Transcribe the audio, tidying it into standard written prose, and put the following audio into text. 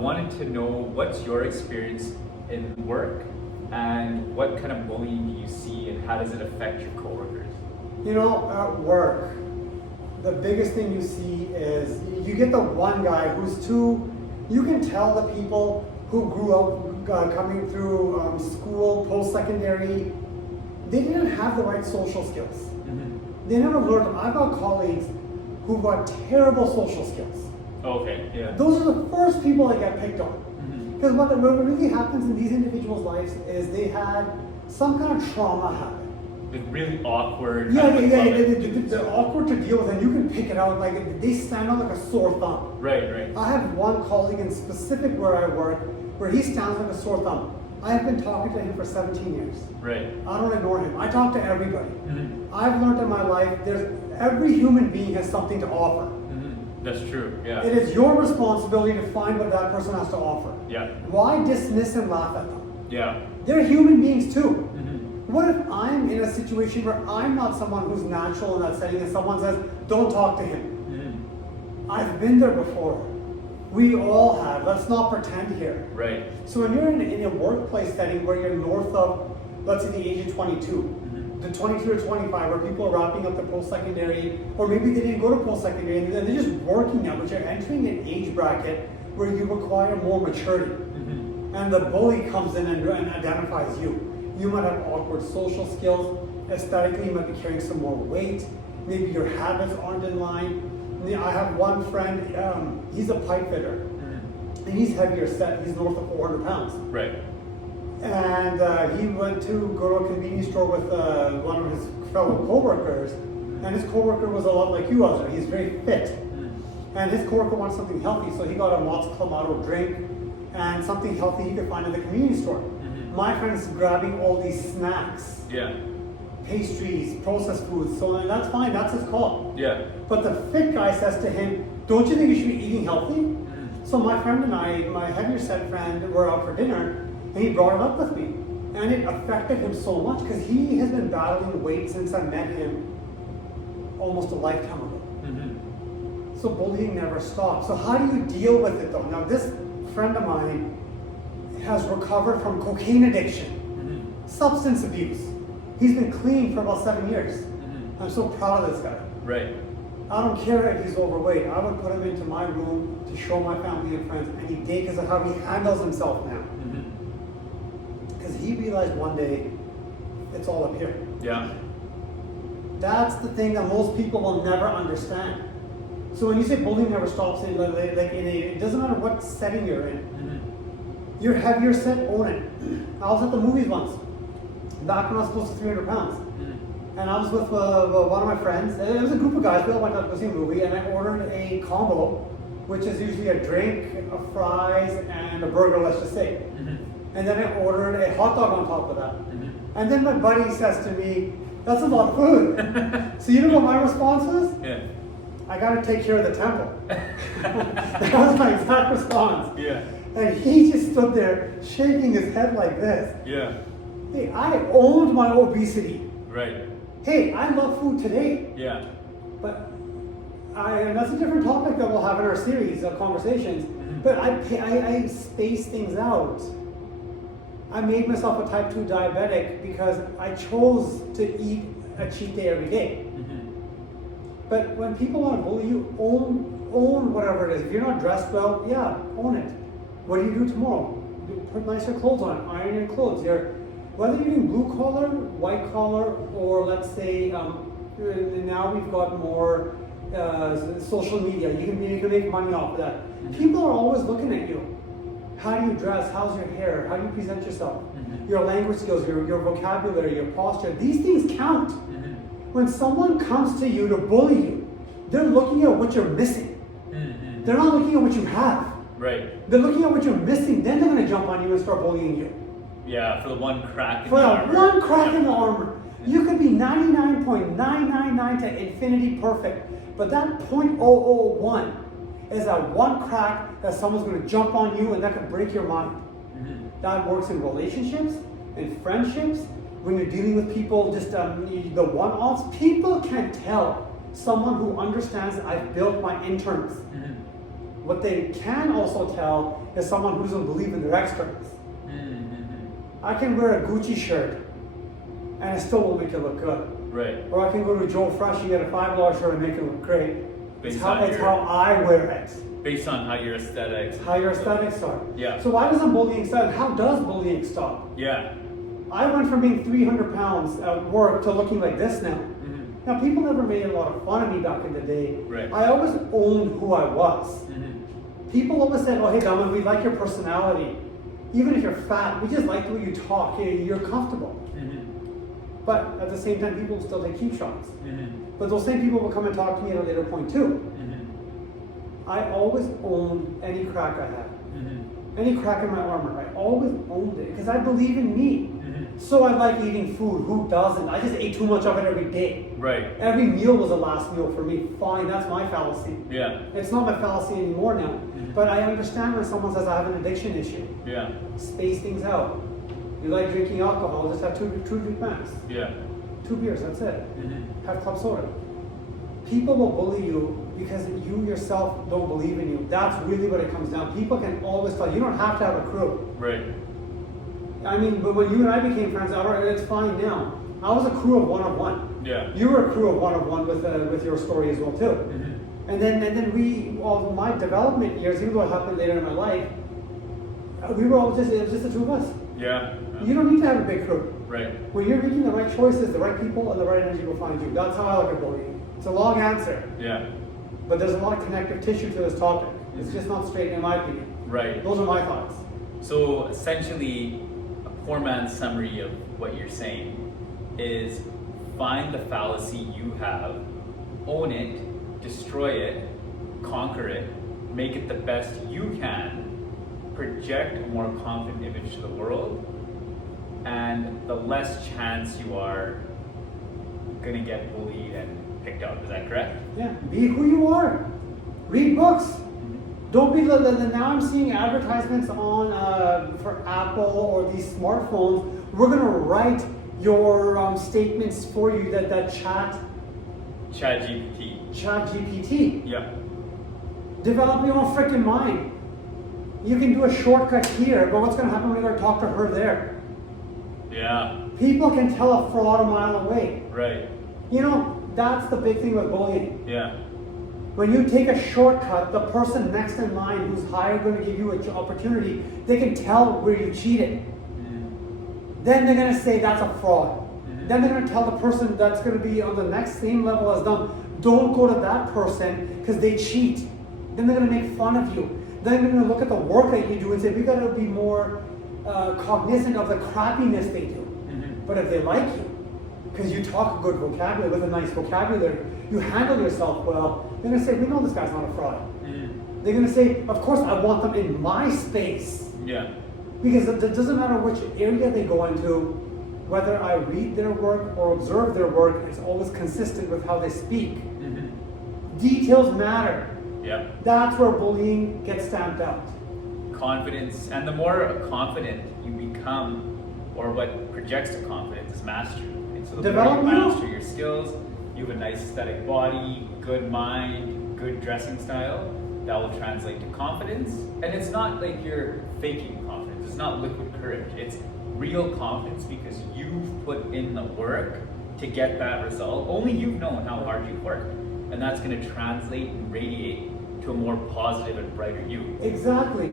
wanted to know what's your experience in work and what kind of bullying do you see and how does it affect your coworkers? You know, at work, the biggest thing you see is you get the one guy who's too, you can tell the people who grew up coming through school, post-secondary, they didn't have the right social skills. Mm-hmm. They never learned. I've got colleagues who've got terrible social skills. Okay, yeah. Those are the first people that get picked on. Mm-hmm. Because what really happens in these individuals' lives is they had some kind of trauma happen. It's really awkward. Yeah, they're awkward to deal with, and you can pick it out. Like they stand out like a sore thumb. Right. I have one colleague in specific where I work, where he stands like a sore thumb. I have been talking to him for 17 years. Right. I don't ignore him. I talk to everybody. Mm-hmm. I've learned in my life, every human being has something to offer. Mm-hmm. That's true. Yeah. It is your responsibility to find what that person has to offer. Yeah. Why dismiss and laugh at them? Yeah. They're human beings too. Mm-hmm. What if I'm in a situation where I'm not someone who's natural in that setting and someone says, don't talk to him? Mm-hmm. I've been there before. We all have. Let's not pretend here. Right. So when you're in a workplace setting where you're north of, let's say, the age of 22, Mm-hmm. the 22 or 25, where people are wrapping up their post-secondary, or maybe they didn't go to post-secondary, and they're just working now, but you're entering an age bracket where you require more maturity. Mm-hmm. And the bully comes in and identifies you. You might have awkward social skills. Aesthetically, you might be carrying some more weight. Maybe your habits aren't in line. I have one friend, he's a pipe fitter. Mm-hmm. And he's heavier set, he's north of 400 pounds. Right. And he went to go to a convenience store with one of his fellow co-workers, and his co-worker was a lot like you are. He's very fit. Mm-hmm. And his co-worker wanted something healthy, so he got a Mott's Clamato drink and something healthy he could find at the convenience store. Mm-hmm. My friend's grabbing all these snacks, Yeah. pastries, processed foods, so and that's fine, that's his call. Yeah. But the fit guy says to him, don't you think you should be eating healthy? Mm-hmm. So my friend and I, my heavier set friend, were out for dinner, and he brought it up with me. And it affected him so much because he has been battling weight since I met him almost a lifetime ago. Mm-hmm. So bullying never stops. So how do you deal with it though? Now this friend of mine has recovered from cocaine addiction, Mm-hmm. substance abuse. He's been clean for about 7 years. Mm-hmm. I'm so proud of this guy. Right. I don't care if he's overweight. I would put him into my room to show my family and friends any day because of how he handles himself now. Mm-hmm. Because he realized one day it's all up here. Yeah. That's the thing that most people will never understand. So when you say bullying never stops, it doesn't matter what setting you're in. Mm-hmm. You're heavier set, own it. I was at the movies once, back when I was close to 300 pounds. Mm-hmm. And I was with one of my friends. It was a group of guys. We all went out to go see a movie, and I ordered a combo, which is usually a drink, a fries, and a burger, let's just say. Mm-hmm. And then I ordered a hot dog on top of that. Mm-hmm. And then my buddy says to me, that's a lot of food. So you know what my response was? Yeah. I gotta take care of the temple. That was my exact response. Yeah. And he just stood there shaking his head like this. Yeah. Hey, I owned my obesity. Right. Hey, I love food today. Yeah. But and that's a different topic that we'll have in our series of conversations. Mm-hmm. But I space things out. I made myself a type 2 diabetic because I chose to eat a cheat day every day. Mm-hmm. But when people want to bully you, own whatever it is. If you're not dressed well, yeah, own it. What do you do tomorrow? You put nicer clothes on, iron your clothes. Whether you're doing blue collar, white collar, or let's say now we've got more social media. You can make money off of that. Mm-hmm. People are always looking at you. How do you dress? How's your hair? How do you present yourself? Mm-hmm. Your language skills, your vocabulary, your posture. These things count. Mm-hmm. When someone comes to you to bully you, they're looking at what you're missing. Mm-hmm. They're not looking at what you have. Right. They're looking at what you're missing. Then they're going to jump on you and start bullying you. Yeah, for the one crack in For the that armor. one crack in the armor. You could be 99.999 to infinity perfect, but that 0.001 is that one crack that someone's going to jump on you and that could break your mind. Mm-hmm. That works in relationships, in friendships, when you're dealing with people, just the one-offs. People can tell someone who understands that I've built my internals. Mm-hmm. What they can also tell is someone who doesn't believe in their extras. I can wear a Gucci shirt and it still won't make it look good. Right. Or I can go to Joe Fresh and get a $5 shirt and make it look great. It's Based how, on it's your- how I wear it. Based on how your aesthetics. How your aesthetics are. Yeah. So why doesn't bullying stop? How does bullying stop? Yeah. I went from being 300 pounds at work to looking like this now. Now, people never made a lot of fun of me back in the day. Right. I always owned who I was. People always said, oh, hey, Donny, we like your personality. Even if you're fat, we just like the way you talk. You're comfortable. But at the same time, people still take cheap shots. But those same people will come and talk to me at a later point too. I always owned any crack I had. Any crack in my armor. I always owned it because I believe in me. So I like eating food. Who doesn't? I just ate too much of it every day. Right. Every meal was a last meal for me. Fine, that's my fallacy. Yeah. It's not my fallacy anymore now. But I understand when someone says I have an addiction issue. Yeah. Space things out. You like drinking alcohol, just have two drink max. Yeah. 2 beers, that's it. Have club soda. People will bully you because you yourself don't believe in you. That's really what it comes down. People can always tell. You don't have to have a crew. Right. I mean, but when you and I became friends, it's fine now. I was a crew of one of one. Yeah. You were a crew of one of one with your story as well too. And then we, all my development years, even though it happened later in my life, we were all it was just the two of us. Yeah. You don't need to have a big crew. Right. When you're making the right choices, the right people and the right energy will find you. That's how I look at bullying. It's a long answer, Yeah. but there's a lot of connective tissue to this topic. It's just not straight in my opinion. Right. Those are my thoughts. So essentially, a poor man's summary of what you're saying is find the fallacy you have, own it, destroy it, conquer it, make it the best you can, project a more confident image to the world, and the less chance you are gonna get bullied and picked out. Is that correct? Yeah, be who you are. Read books. Don't be now I'm seeing advertisements on for Apple or these smartphones. We're gonna write your statements for you. That Chat GPT. GPT. Develop your own freaking mind. You can do a shortcut here, but what's gonna happen when you go talk to her there? Yeah. People can tell a fraud a mile away. Right. You know, that's the big thing with bullying. Yeah. When you take a shortcut, the person next in line who's higher going to give you an opportunity, they can tell where you cheated. Then they're going to say that's a fraud. Then they're going to tell the person that's going to be on the next same level as them, don't go to that person because they cheat. Then they're going to make fun of you. Then they're going to look at the work that you do and say, we got to be more cognizant of the crappiness they do. But if they like you, because you talk a good vocabulary with a nice vocabulary, you handle yourself well, they're going to say, we know this guy's not a fraud. They're going to say, of course I want them in my space. Yeah. Because it doesn't matter which area they go into, whether I read their work or observe their work, it's always consistent with how they speak. Details matter. Yeah. That's where bullying gets stamped out. Confidence, and the more confident you become, or what projects to confidence, is mastery. Right? So the more you master your skills, you have a nice aesthetic body, good mind, good dressing style, that will translate to confidence. And it's not like you're faking confidence. It's not liquid courage. It's real confidence because you've put in the work to get that result. Only you've known how hard you've worked. And that's going to translate and radiate to a more positive and brighter you. Exactly.